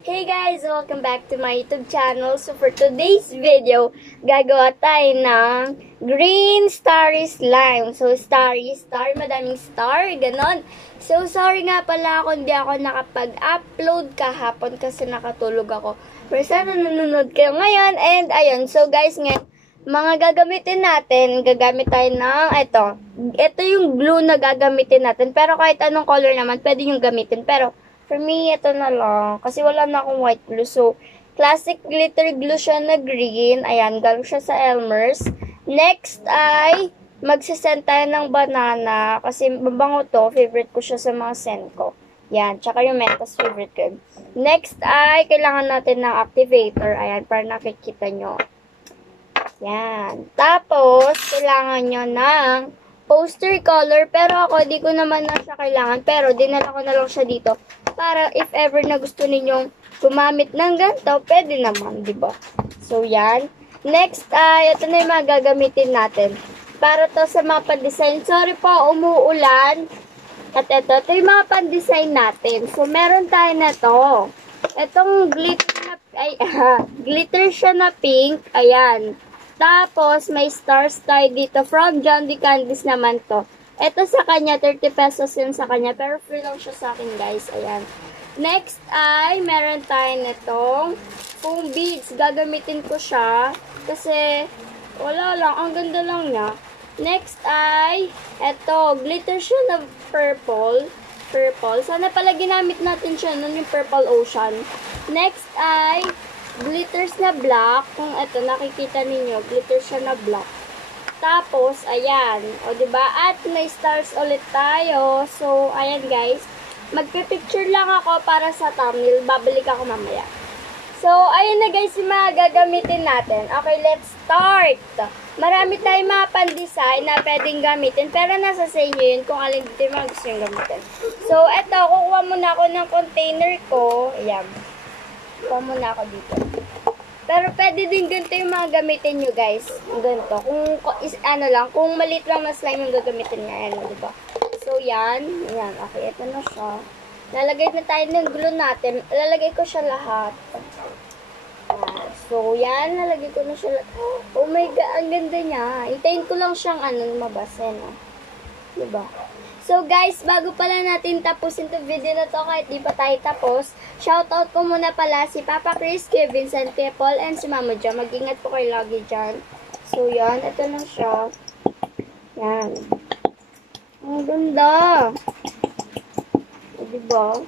Hey guys! Welcome back to my YouTube channel. So for today's video, gagawa tayo ng green starry slime. So starry, madaming star, ganon. So sorry nga pala kung di ako nakapag-upload kahapon kasi nakatulog ako. Pero sana nanonood kayo ngayon. And ayun, so guys, ngayon, mga gagamitin natin, gagamit tayo ng ito. Ito yung glue na gagamitin natin. Pero kahit anong color naman, pwede yung gamitin. Pero for me, ito na lang. Kasi wala na akong white glue. So, classic glitter glue siya na green. Ayan, galing siya sa Elmer's. Next ay, magsisend tayo ng banana. Kasi mabango to. Favorite ko siya sa mga scent ko. Yan, tsaka yung Mentos favorite ko. Next ay, kailangan natin ng activator. Ayan, para nakikita nyo. Yan. Tapos, kailangan nyo ng poster color. Pero ako, di ko naman na siya kailangan. Pero, dinala ko na lang siya dito. Para if ever na gusto ninyong gumamit ng ganito, pwede naman, di ba? So, yan. Next, ito na yung mga gagamitin natin. Para to sa mga pan-design. Sorry po, umuulan. At ito yung mga pan-design natin. So, meron tayo na to. Itong glitter na, glitter siya na pink. Ayan. Tapos, may stars tayo dito. From John D. Candies naman to. Ito sa kanya, 30 pesos yun sa kanya. Pero free lang siya sa akin, guys. Ayan. Next ay, meron tayo nitong foam beads. Gagamitin ko siya. Kasi, wala lang. Ang ganda lang niya. Next ay, eto. Glitter siya na purple. Sana pala ginamit natin siya nun yung purple ocean. Next ay, glitters na black. Kung eto, nakikita ninyo, glitter siya na black. Tapos, ayan. O, diba? At may stars ulit tayo. So, ayan guys. Magpipicture lang ako para sa thumbnail. Babalik ako mamaya. So, ayan na guys yung mga gagamitin natin. Okay, let's start. Marami tayong mga pan-design na pwedeng gamitin. Pero nasa sa inyo yun kung alin dito yung mga gusto yung gamitin. So, eto. Kukuha muna ako ng container ko. Ayan. Kukuha muna ako dito. Pero pwede din ganito yung mga gamitin nyo, guys. Ganito. Kung maliit lang na slime yung gagamitin nga, yan, diba? So, yan. Yan. Okay, ito na siya. Lalagay na tayo ng glue natin. Lalagay ko siya lahat. So, yan. Lalagay ko na siya lahat. Oh my God, ang ganda niya. Hintayin ko lang siyang, lumabas. Yan, diba? So guys, bago pala natin tapusin itong video na to kahit di pa tayo tapos, shoutout ko muna pala si Papa Chris, Kuya Vincent, Kuya Paul, and si Mama Jo. Mag-ingat po kayo lagi dyan. So yan, ito na siya. Yan. Ang ganda. O, diba?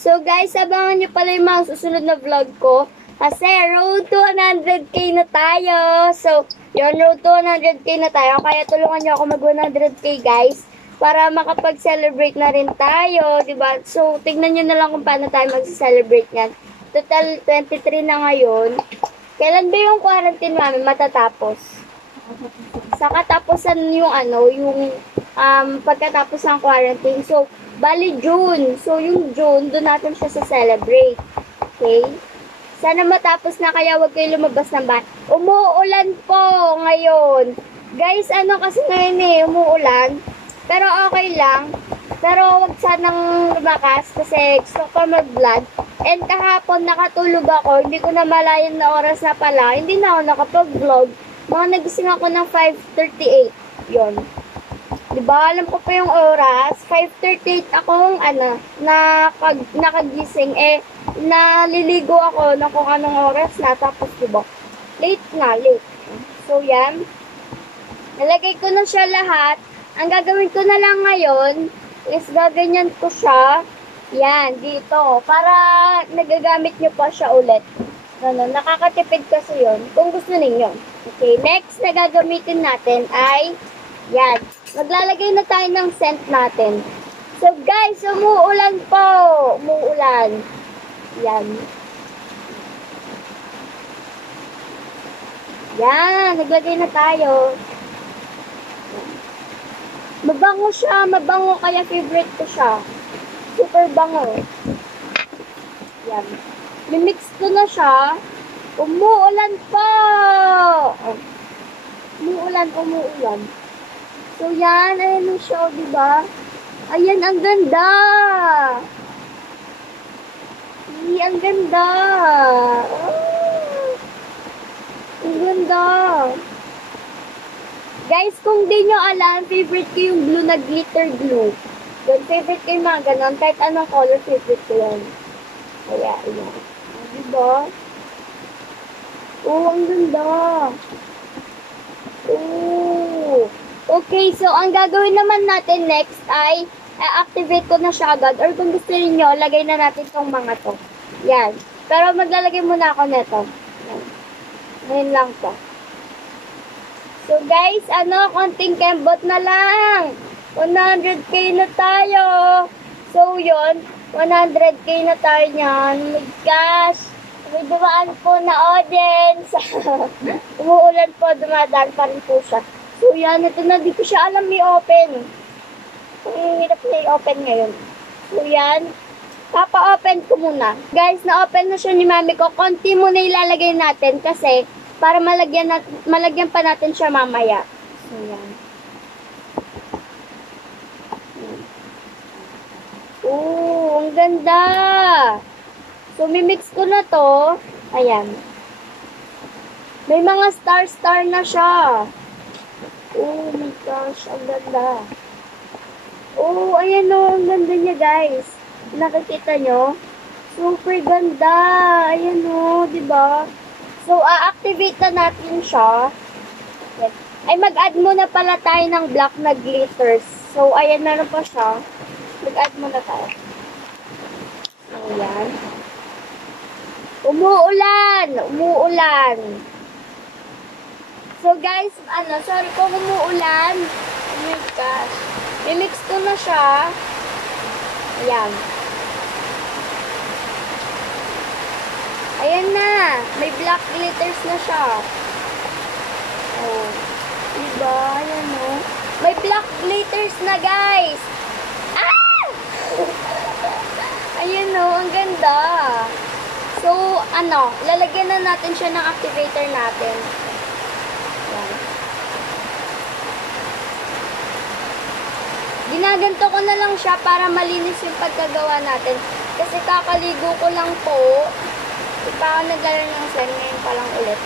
So guys, abangan nyo pala yung mga susunod na vlog ko. Kasi road to 100k na tayo. So, yun, road to 100k na tayo. Kaya tulungan nyo ako mag 100k guys. Para makapag-celebrate na rin tayo, diba? So, tignan nyo na lang kung paano tayo mag-celebrate yan. Total, 23 na ngayon. Kailan ba yung quarantine namin matatapos? Sa katapusan yung pagkatapos ng quarantine. So, bali June. So, yung June, doon natin siya sa celebrate. Okay? Sana matapos na, kaya wag kayo lumabas ng bahay. Umuulan po ngayon. Guys, kasi ngayon umuulan. Pero okay lang. Pero wag sanang lumakas kasi gusto ko mag-vlog. And kahapon nakatulog ako. Hindi ko na malayan na oras na pala. Hindi na ako nakapag-vlog. Mga nagising ako ng 5:38. Yun. Diba? Alam ko pa yung oras. 5:38 akong nakagising. Naliligo ako na kung anong oras na. Tapos diba? Late. So yan. Nalagay ko na siya lahat. Ang gagawin ko na lang ngayon is gaganyan ko siya. Yan, dito. Para nagagamit nyo pa siya ulit. Nakakatipid kasi yun. Kung gusto ninyo. Okay, next na gagamitin natin ay yan. Maglalagay na tayo ng scent natin. So guys, umuulan po. Umuulan. Yan. Yan, naglagay na tayo. Mabango siya, mabango, kaya favorite ko siya. Super bango. Yan. Mimix ko na siya. Umuulan pa! Umuulan. So yan, ayan na siya, diba? Ayan, ang ganda! ang ganda. Oh, ang ganda. Guys, kung di nyo alam, favorite ko yung blue na glitter glue. Yung favorite ko yung mga ganon. Kahit anong color, favorite ko yun. Kaya, ayan. Diba? Oh, ang ganda. Oh. Okay, so ang gagawin naman natin next ay activate ko na siya agad. Or kung gusto niyo, lagay na natin tong mga to. Yan. Pero maglalagay muna ako nito. Yan. Ngayon lang to. So guys, konting kembot na lang. 100k na tayo. So yun, 100k na tayo niyan. Oh my gosh. May dumaan po na audience. Umuulan po, dumadaan pa rin po siya. So yan, ito na, di ko siya alam i-open. Ang hirap na i-open ngayon. So yan, papa-open ko muna. Guys, na-open na siya ni mami ko. Konti muna ilalagay natin kasi para malagyan pa natin siya mamaya. So yan. Oh, ang ganda. So, mimix ko na to. Ayan. May mga star-star na siya. Oh my gosh, ang ganda. Oh, ayan o, ang ganda niya guys. Nakikita nyo? Super ganda. Ayan o, diba? So, a-activate na natin siya. Ayan. Ay, mag-add muna pala tayo ng black na glitters. So, ayan, meron pa siya. Mag-add muna tayo. So, ayan. Umuulan! Umuulan! So guys, sorry po umuulan. Oh my gosh. I-mix ko na siya. Ayan. Ayan na. May black glitters na siya. Oh. Diba? Ayan o. May black glitters na guys. Ah! Ayan o. Ang ganda. So, lalagyan na natin siya ng activator natin. Yan. Ginaganto ko na lang siya para malinis yung pagkagawa natin. Kasi kakaligo ko lang po. Di pa ako naglalaro ng slime ngayon pa lang ulit.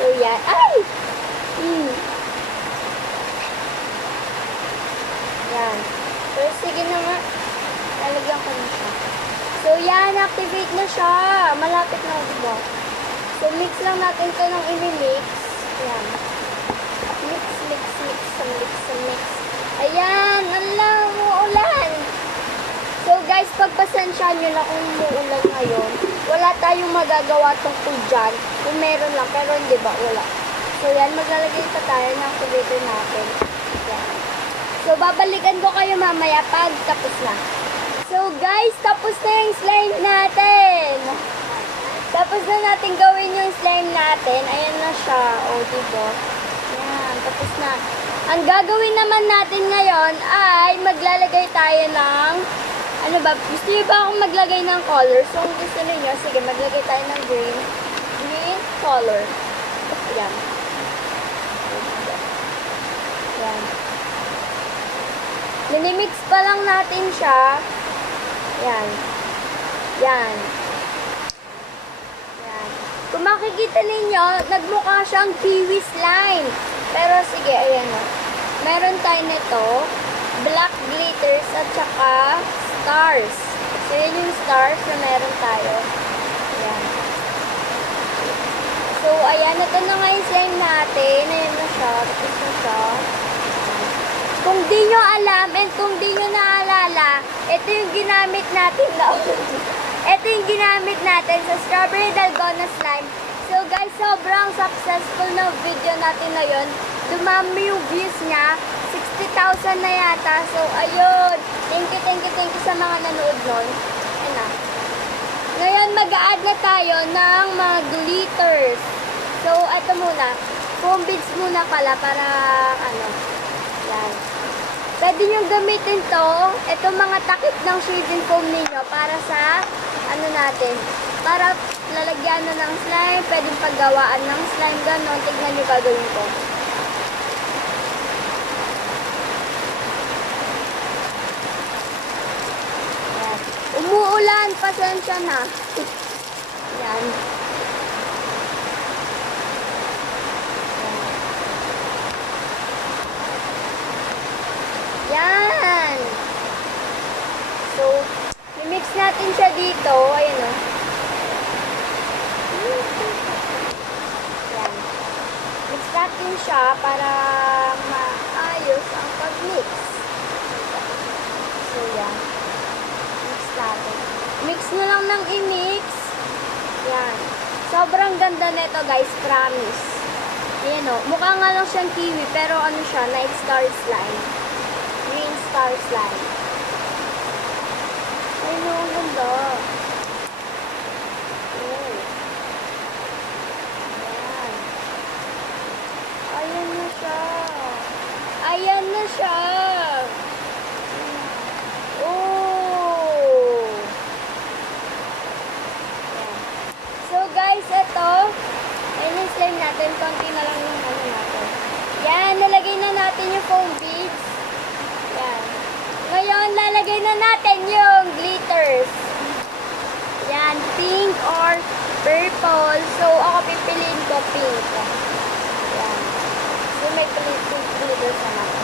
So, yan. Ay! Yan. So, sige na nga. Lalagyan ko na siya. So, yan. Activate na siya. Malapit na, diba? So, mix lang natin ito ng ini-mix. Yan. Mix, mix, mix, mix, mix. Ayan. Alam, umuulan. So, guys, pagpasensya nyo na kung umuulan ngayon. Wala tayong magagawa tungkol dyan. Kung meron lang. Pero, hindi ba? Wala. So, yan. Maglalagay pa tayo ng activator natin. Yan. So, babalikan ko kayo mamaya pag tapos na. So, guys, tapos na yung slime natin. Tapos na natin gawin yung slime natin. Ayan na siya. O, diba? Ayan, tapos na. Ang gagawin naman natin ngayon ay maglalagay tayo ng, gusto niyo ba akong maglagay ng color? So, kung gusto niyo, sige, maglagay tayo ng green color. Ayan. Ayan. Minimix pa lang natin siya. Yan. Yan. Yan. Kung makikita ninyo, nagmukha siyang kiwi slime. Pero sige, ayan o. Meron tayo nito, black glitters at saka stars. So, yan yung stars na meron tayo. Ayan. So, ayan. Ito na nga yung slime natin. Ayan na siya. Tapos na siya. Kung di nyo alam and kung di nyo naalala, ito yung ginamit natin ito yung ginamit natin sa strawberry dalgona slime. So guys, sobrang successful na video natin na yun. Dumami yung views niya. 60,000 na yata. So ayun. Thank you sa mga nanood nun. Ayan na. Ngayon, mag-a-add na tayo ng mga glitters. So, ito muna. Foam beads muna pala para yan. Pwede nyo gamitin to, itong mga takip ng shaving foam ninyo para sa, natin, para lalagyan na ng slime, pwedeng paggawaan ng slime, gano'n. Tignan nyo gagawin ko. Yan. Umuulan, pasensya na. Yan. Yan. So, i-mix natin siya dito. Ayan o. Yan. Mix natin siya para maayos ang pag-mix. So, yan. Mix natin. Mix na lang ng i-mix. Yan. Sobrang ganda nito guys, promise. Ayan o. Mukha nga lang siyang kiwi, pero ano siya, night star slime. Green star slime. Ayun o, ang ganda. Oh. Ayan. Ayan na siya. Ayan na siya. Oh. Ayan. So guys, ito. Ayan yung slime natin. Konti na lang yung ano natin. Yan, nalagay na natin yung foam beads. Yan. Ngayon, lalagay na natin yung glitters. Yan, pink or purple. So, ako pipiliin ko pink. Yan. So, may pink glitters na natin.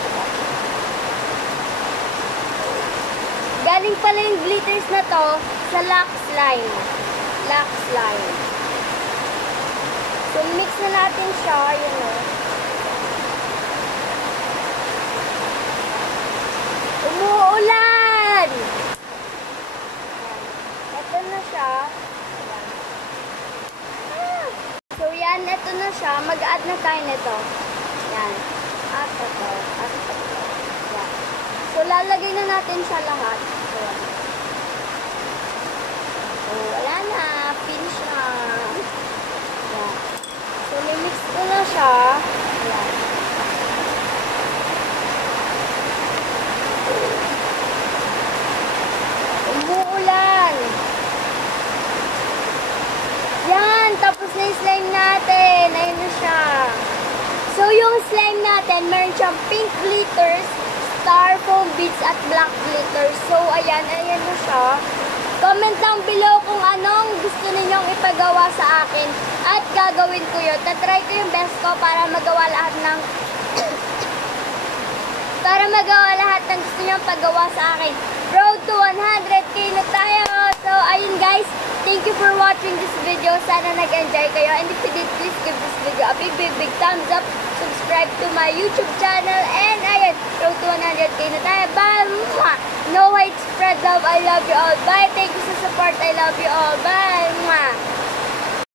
Galing pala yung glitters na to sa lock slime. Lock slime. So, mix na natin siya. Yan o. Umuulan! Ito na siya. So, yan. Ito na siya. Mag-add na tayo nito. Yan. At ito. At ito. Yan. So, lalagay na natin siya lahat. So, yan. So, wala na. Finish na. Yan. So, mimix ko na siya. Yan. Umuulan. Yan, tapos na yung slime natin. Ayun na siya. So, yung slime natin, meron siyang pink glitters, star foam beads, at black glitters. So, ayan, ayan na siya. Comment lang below kung anong gusto ninyong ipagawa sa akin. At gagawin ko yun. Tatry ko yung best ko para magawa lahat ng gusto niyong paggawa sa akin. Road to 100k na tayo. So, ayun guys. Thank you for watching this video. Sana nag-enjoy kayo. And if you did, please give this video a big thumbs up. Subscribe to my YouTube channel. And ayun, road to 100k na tayo. Bye! No hate, spread love. I love you all. Bye! Thank you sa support. I love you all. Bye!